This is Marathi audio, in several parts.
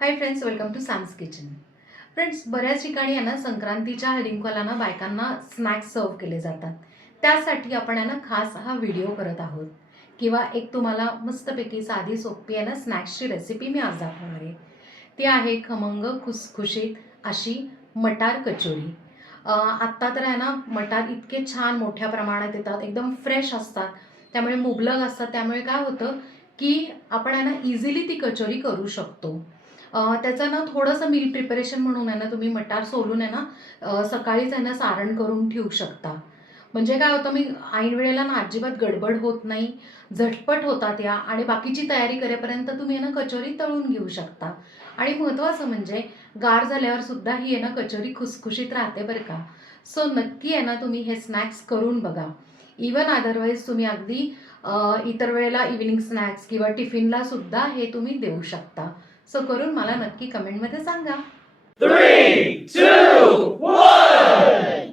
High friends, welcome to Sam's kitchen. Friends, बऱ्याच ठिकाणी आहे ना संक्रांतीच्या हरिंकवाला ना बायकांना स्नॅक्स सर्व केले जातात. त्यासाठी आपण आहे ना खास हा व्हिडिओ करत आहोत किंवा एक तुम्हाला मस्तपैकी साधी सोपी आहे ना स्नॅक्सची रेसिपी मी आज दाखवणार आहे. ती आहे खमंग खुसखुशीत अशी मटार कचोरी. आत्ता तर आहे ना मटार इतके छान मोठ्या प्रमाणात येतात, एकदम फ्रेश असतात, त्यामुळे मुबलक असतात. त्यामुळे काय होतं की आपण आहे ना इझिली ती कचोरी करू शकतो. त्याचं ना थोडंसं मील प्रिपरेशन म्हणून आहे ना तुम्ही मटार सोलून आहे ना सकाळीच आहे ना सारण करून ठेवू शकता. म्हणजे काय होतं, मी ऐन वेळेला ना अजिबात गडबड होत नाही, झटपट होतात या आणि बाकीची तयारी करेपर्यंत तुम्ही आहे ना कचोरी तळून घेऊ शकता. आणि महत्त्वाचं म्हणजे गार झाल्यावर सुद्धा ही आहे ना कचोरी खुसखुशीत राहते बरं का. सो नक्की आहे ना तुम्ही हे स्नॅक्स करून बघा. इवन अदरवाईज तुम्ही अगदी इतर वेळेला इव्हिनिंग स्नॅक्स किंवा टिफिनला सुद्धा हे तुम्ही देऊ शकता. सो करून मला नक्की कमेंटमध्ये सांगा. 3, 2, 1.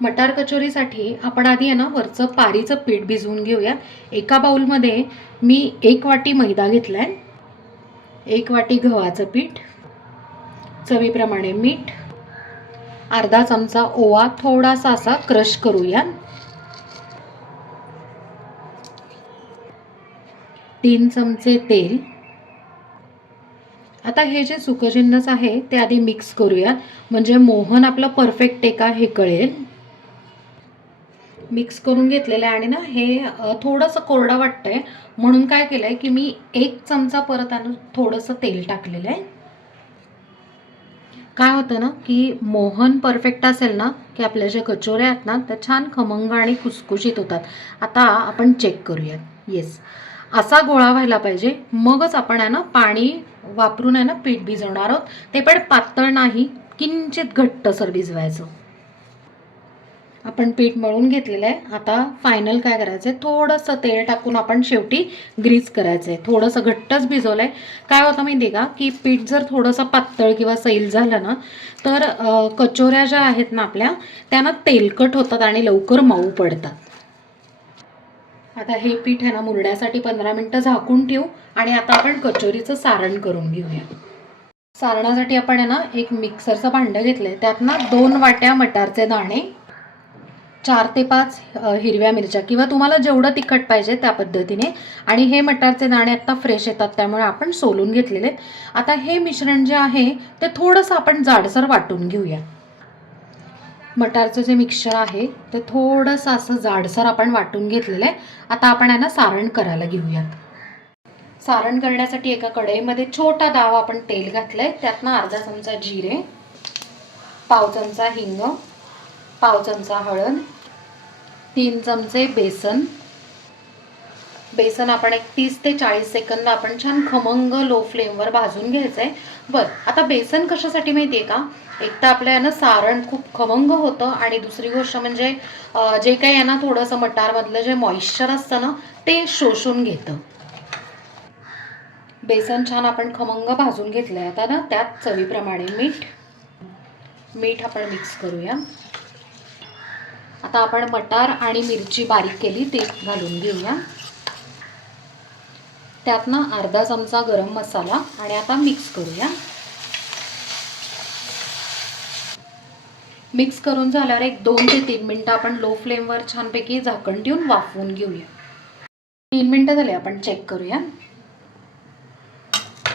मटार कचोरीसाठी आपण आधी आहे ना वरचं पारीचं पीठ भिजवून घेऊया. एका बाउलमध्ये मी 1 वाटी मैदा घेतला आहे, 1 वाटी गव्हाचं पीठ, चवीप्रमाणे मीठ, अर्धा चमचा ओवा थोडासा असा क्रश करूया, 3 चमचे तेल. आता हे जे सुकजिन्नस आहे ते आधी मिक्स करूया, म्हणजे मोहन आपलं परफेक्ट आहे का हे कळेल. मिक्स करून घेतलेलं आहे आणि ना हे थोडंसं कोरडं वाटतंय, म्हणून काय केलं आहे की मी 1 चमचा परत आणून थोडंसं तेल टाकलेलं आहे. काय होतं ना की मोहन परफेक्ट असेल ना की आपल्या ज्या कचोऱ्या आहेत ना त्या छान खमंग आणि खुसखुशीत होतात. आता आपण चेक करूयात. येस, असा गोळा व्हायला पाहिजे, मगच आपण आहे ना पाणी वापरून आहे ना पीठ भिजवणार आहोत. ते पण पातळ नाही, किंचित घट्टसर भिजवायचं. आपण पीठ मळून घेतलेलं आहे. आता फायनल काय करायचं आहे, थोडंसं तेल टाकून आपण शेवटी ग्रीस करायचं आहे. थोडंसं घट्टच भिजवलं आहे. काय होतं माहिती आहे का की पीठ जर थोडंसं पातळ किंवा सैल झालं ना तर कचोऱ्या ज्या आहेत ना आपल्या त्या तेलकट होतात आणि लवकर मऊ पडतात. आता हे पीठ आहे ना मुरण्यासाठी 15 मिनटं झाकून ठेवू आणि आता आपण कचोरीचं सारण करून घेऊया. सारणासाठी आपण आहे ना एक मिक्सरचं भांडं घेतलंय, त्यात ना 2 वाट्या मटारचे दाणे, 4 ते 5 हिरव्या मिरच्या किंवा तुम्हाला जेवढं तिखट पाहिजे त्या पद्धतीने. आणि हे मटारचे दाणे आत्ता फ्रेश येतात त्यामुळे आपण सोलून घेतलेले. आता हे मिश्रण जे आहे ते थोडंसं आपण जाडसर वाटून घेऊया. मटारचं जे मिक्सचर आहे ते थोडंसं असं जाडसर आपण वाटून घेतलेलं आहे. आता आपण आहे ना सारण करायला घेऊयात. सारण करण्यासाठी एका कढईमध्ये छोटा दावा आपण तेल घातलंय, त्यातनं अर्धा चमचा जिरे, पाव चमचा हिंग, पाव चमचा हळद, 3 चमचे बेसन. बेसन आपण एक 30 ते 40 सेकंद आपण छान खमंग लो फ्लेमवर भाजून घ्यायचं आहे. बरं, आता बेसन कशासाठी माहिती आहे का, एक तर आपल्या ना सारण खूप खमंग होतं आणि दुसरी गोष्ट म्हणजे जे काही आहे ना थोडंसं मटारमधलं जे मॉइश्चर असतं ना ते शोषून घेतं. बेसन छान आपण खमंग भाजून घेतलं आहे. आता ना त्यात चवीप्रमाणे मीठ आपण मिक्स करूया. आता आपण मटार आणि मिरची बारीक केली ते घालून घेऊया. त्यात ना अर्धा चमचा गरम मसाला आणि आता मिक्स करूया. मिक्स करून झाल्यावर एक 2 ते 3 मिनटं आपण लो फ्लेमवर छानपैकी झाकण ठेवून वाफवून घेऊया. 3 मिनटं झाले, आपण चेक करूया.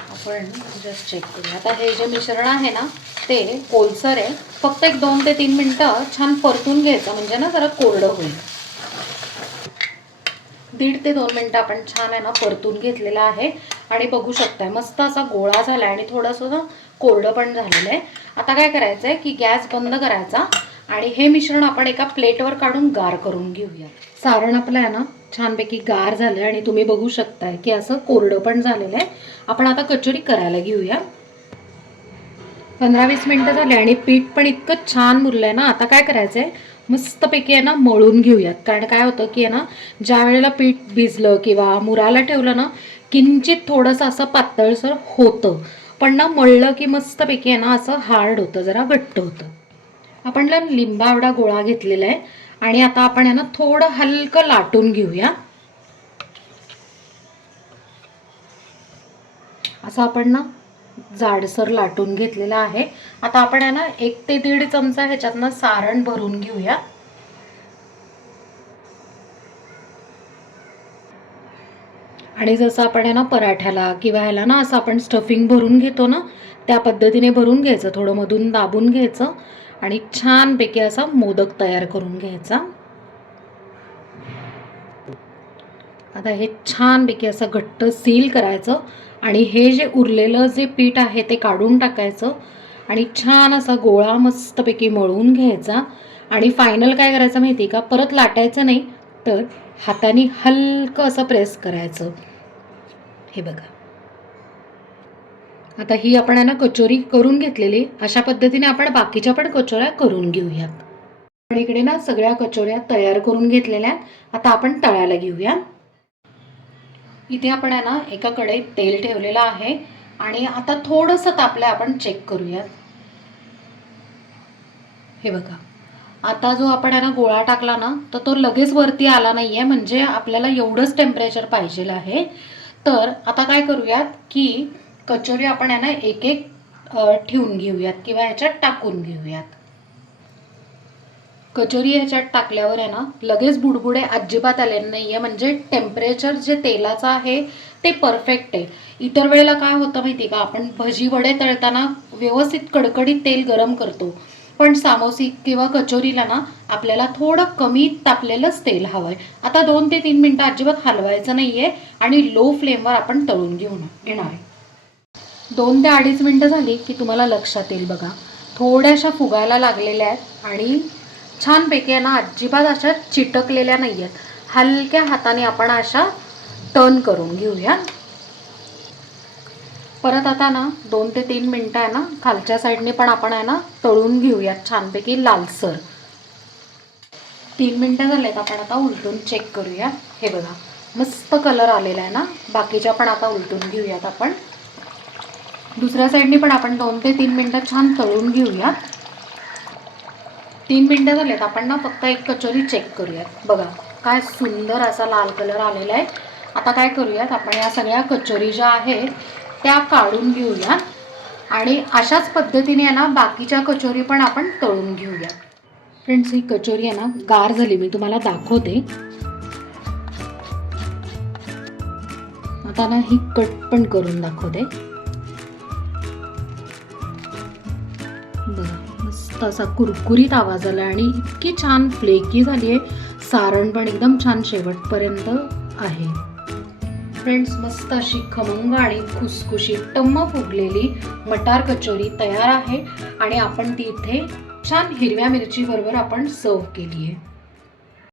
आपण जस्ट चेक करूया. आता हे जे मिश्रण आहे ना ते ओलसर आहे, फक्त एक 2 ते 3 मिनटं छान परतून घ्यायचं, म्हणजे ना जरा कोरडं होईल. 1.5 ते 2 मिनटं आपण छान आहे ना परतून घेतलेला आहे आणि बघू शकताय मस्त असा गोळा झाला आणि थोडंसं कोरडं पण झालेलं आहे. आता काय करायचं आहे की गॅस बंद करायचा आणि हे मिश्रण आपण एका प्लेटवर काढून गार करून घेऊया. सारण आपलं आहे ना छानपैकी गार झालं आणि तुम्ही बघू शकताय की असं कोरडं पण झालेलं आहे. आपण आता कचोरी करायला घेऊया. 15-20 मिनटं झाले आणि पीठ पण इतकं छान मुरलंय ना. आता काय करायचं आहे, मस्तपैकी आहे ना मळून घेऊयात. कारण काय होतं की आहे ना ज्या वेळेला पीठ भिजलं किंवा मुरायला ठेवलं ना किंचित थोडंसं असं पातळसर होतं, पण ना मळलं की मस्तपैकी आहे ना असं हार्ड होतं, जरा घट्ट होतं. आपण लिंबा एवढा गोळा घेतलेला आहे आणि आता आपण आहे ना थोडं हलकं लाटून घेऊया. असं आपण ना जाडसर लाटून घेतलेला आहे. आता आपण आहे ना 1 ते 1.5 चमचा ह्याच्यातनं सारण भरून घेऊया. आणि जसं आपण आहे ना पराठ्याला किंवा ह्याला ना असं आपण स्टफिंग भरून घेतो ना, त्या पद्धतीने भरून घ्यायचं. थोडं मधून दाबून घ्यायचं आणि छानपैकी असा मोदक तयार करून घ्यायचा. आता हे छानपैकी असं घट्ट सील करायचं आणि हे जे उरलेलं जे पीठ आहे ते काढून टाकायचं आणि छान असा गोळा मस्तपैकी मळून घ्यायचा. आणि फायनल काय करायचं माहिती का, परत लाटायचं नाही तर हाताने हलकं असं प्रेस करायचं. हे बघा, आता ही आपण आहे ना कचोरी करून घेतलेली. अशा पद्धतीने आपण बाकीच्या पण कचोऱ्या करून घेऊयात. आणि इकडे ना सगळ्या कचोऱ्या तयार करून घेतलेल्या आहेत. आता आपण तळायला घेऊया. इथे आपण आहे ना एका कढईत तेल ठेवलेलं आहे आणि आता थोडंसं तापलंय, आपण चेक करूयात. हे बघा, आता जो आपण आहे ना गोळा टाकला ना तर तो लगेच वरती आला नाहीये, म्हणजे आपल्याला एवढंच टेम्परेचर पाहिजे आहे. तर आता काय करूयात की कचोरी आपण आहे ना एक एक ठेवून घेऊयात किंवा ह्याच्यात टाकून घेऊयात. कचोरी ह्याच्यात टाकल्यावर आहे ना लगेच बुडबुडे अजिबात आले नाहीये, म्हणजे टेम्परेचर जे तेलाचं आहे ते परफेक्ट आहे. इतर वेळेला काय होतं माहिती का, आपण भजी वडे तळताना व्यवस्थित कडकडीत तेल गरम करतो, पण सामोसिक किंवा कचोरीला ना आपल्याला थोडं कमी तापलेलंच तेल हवंय. आता 2 ते 3 मिनिटं अजिबात हलवायचं नाहीये आणि लो फ्लेमवर आपण तळून घेणार आहे. 2 ते 2.5 मिनिटं झाली की तुम्हाला लक्षात येईल बघा, थोड्याशा फुगायला लागलेल्या आहेत आणि छानपैकी आहे ना अजिबात अशा चिटकलेल्या नाही आहेत. हलक्या हाताने आपण अशा टर्न करून घेऊया. परत आता ना 2 ते 3 मिनिटं आहे ना खालच्या साईडने पण आपण आहे ना तळून घेऊयात छानपैकी लालसर. 3 मिनिटं झालेत, आपण आता उलटून चेक करूया. हे बघा, मस्त कलर आलेला आहे ना. बाकीच्या पण आता उलटून घेऊयात आपण. दुसऱ्या साईडने पण आपण 2 ते 3 मिनिटं छान तळून घेऊयात. 3 मिनिटं झालेत, आपण ना फक्त एक कचोरी चेक करूयात. बघा काय सुंदर असा लाल कलर आलेला आहे. आता काय करूयात, आपण या सगळ्या कचोरी ज्या आहेत त्या काढून घेऊया आणि अशाच पद्धतीने आहे ना बाकीच्या कचोरी पण आपण तळून घेऊया. फ्रेंड्स, ही कचोरी आहे ना गार झाली, मी तुम्हाला दाखवते. आता ना ही कट पण करून दाखवते. बघा, मस्त असा कुरकुरीत आवाज आला आणि इतकी छान फ्लेकी झाली आहे. सारण पण एकदम छान शेवटपर्यंत आहे. फ्रेंड्स, मस्त अशी खमंग आणि खुसखुशीत टम्म फुगलेली मटार कचोरी तयार आहे आणि आपण ती इथे छान हिरव्या मिरची बरोबर आपण सर्व केली आहे.